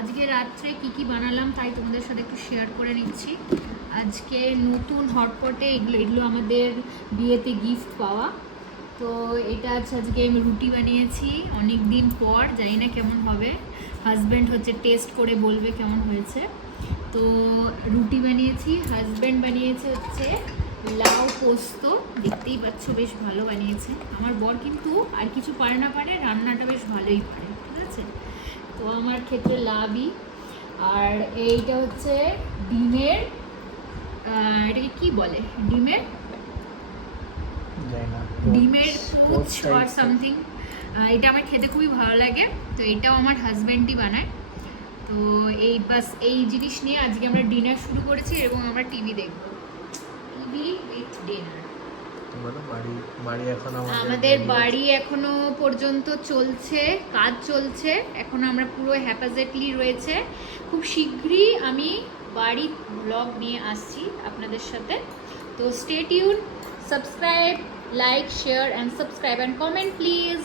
আজকে রাত্রে কি বানালাম তাই তোমাদের সাথে একটু শেয়ার করে নিচ্ছি। আজকে নতুন হটপটে এগুলো আমাদের বিয়েতে গিফট পাওয়া। তো এটা আজকে আমি রুটি বানিয়েছি অনেক দিন পর, জানি না কেমন হবে, হাজব্যান্ড হচ্ছে টেস্ট করে বলবে কেমন হয়েছে। তো রুটি বানিয়েছি, হাজব্যান্ড বানিয়েছে হচ্ছে লাউ পোস্ত, দেখতেই পাচ্ছ বেশ ভালো বানিয়েছে। আমার বর কিন্তু আর কিছু পারে না পারে, রান্নাটা বেশ ভালোই পারে, ঠিক আছে। তো আমার ক্ষেত্রে লাভই। আর এইটা হচ্ছে ডিমের, এটাকে কি বলে, ডিমের ডিমের পোচ আর সামথিং। এটা আমার খেতে খুবই ভালো লাগে। তো এটাও আমার হাজব্যান্ডই বানায়। তো এই বাস এই জিনিস নিয়ে আজকে আমরা ডিনার শুরু করেছি এবং আমরা টিভি দেখব, টিভি উইথ ডিনার। আমাদের বাড়ি এখনো পর্যন্ত চলছে, কাজ চলছে, এখন আমরা পুরো হ্যাপাজেটলি রয়েছে। খুব শীঘ্রই আমি বাড়ি ব্লগ নিয়ে আসছি আপনাদের সাথে। তো stay tune, subscribe, like, share and subscribe and comment please.